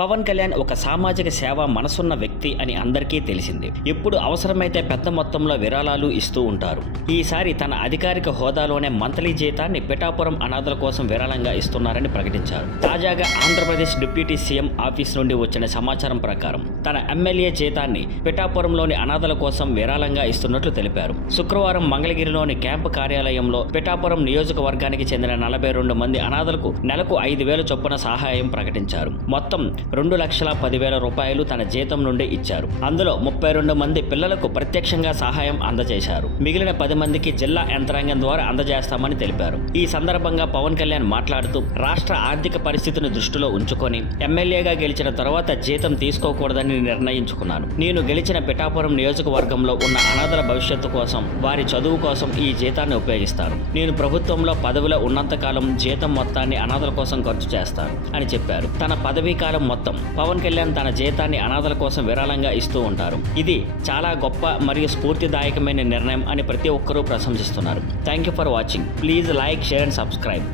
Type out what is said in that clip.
పవన్ కళ్యాణ్ ఒక సామాజిక సేవ మనసున్న వ్యక్తి అని అందరికీ తెలిసింది. ఎప్పుడు అవసరమైతే పెద్ద మొత్తంలో విరాళాలు ఇస్తూ ఉంటారు. ఈసారి తన అధికారిక హోదాలోనే మంత్లీ జీతాన్ని పిఠాపురం అనాథల కోసం విరాళంగా ఇస్తున్నారని ప్రకటించారు. తాజాగా ఆంధ్రప్రదేశ్ డిప్యూటీ సీఎం ఆఫీస్ నుండి వచ్చిన సమాచారం ప్రకారం తన ఎమ్మెల్యే జీతాన్ని పిఠాపురంలోని అనాథల కోసం విరాళంగా ఇస్తున్నట్లు తెలిపారు. శుక్రవారం మంగళగిరిలోని క్యాంపు కార్యాలయంలో పిఠాపురం నియోజకవర్గానికి చెందిన 42 మంది అనాథలకు నెలకు 5,000 చొప్పున సహాయం ప్రకటించారు. మొత్తం 2,10,000 రూపాయలు తన జీతం నుండి ఇచ్చారు. అందులో 32 మంది పిల్లలకు ప్రత్యక్షంగా సహాయం అందజేశారు. మిగిలిన 10 మందికి జిల్లా యంత్రాంగం ద్వారా అందజేస్తామని తెలిపారు. ఈ సందర్భంగా పవన్ కళ్యాణ్ మాట్లాడుతూ రాష్ట్ర ఆర్థిక పరిస్థితిని దృష్టిలో ఉంచుకొని ఎమ్మెల్యేగా గెలిచిన తర్వాత జీతం తీసుకోకూడదని నిర్ణయించుకున్నాను. నేను గెలిచిన పిఠాపురం నియోజకవర్గంలో ఉన్న అనాథల భవిష్యత్తు కోసం, వారి చదువు కోసం ఈ జీతాన్ని ఉపయోగిస్తాను. నేను ప్రభుత్వంలో పదవిలో ఉన్నంతకాలం జీతం మొత్తాన్ని అనాథల కోసం ఖర్చు చేస్తాను అని చెప్పారు. తన పదవీ కాలం మొత్తం పవన్ కళ్యాణ్ తన జీతాన్ని అనాథల కోసం విరాళంగా ఇస్తూ ఉంటారు. ఇది చాలా గొప్ప మరియు స్ఫూర్తిదాయకమైన నిర్ణయం అని ప్రతి ఒక్కరూ ప్రశంసిస్తున్నారు. Thank you for watching. Please like, share and subscribe.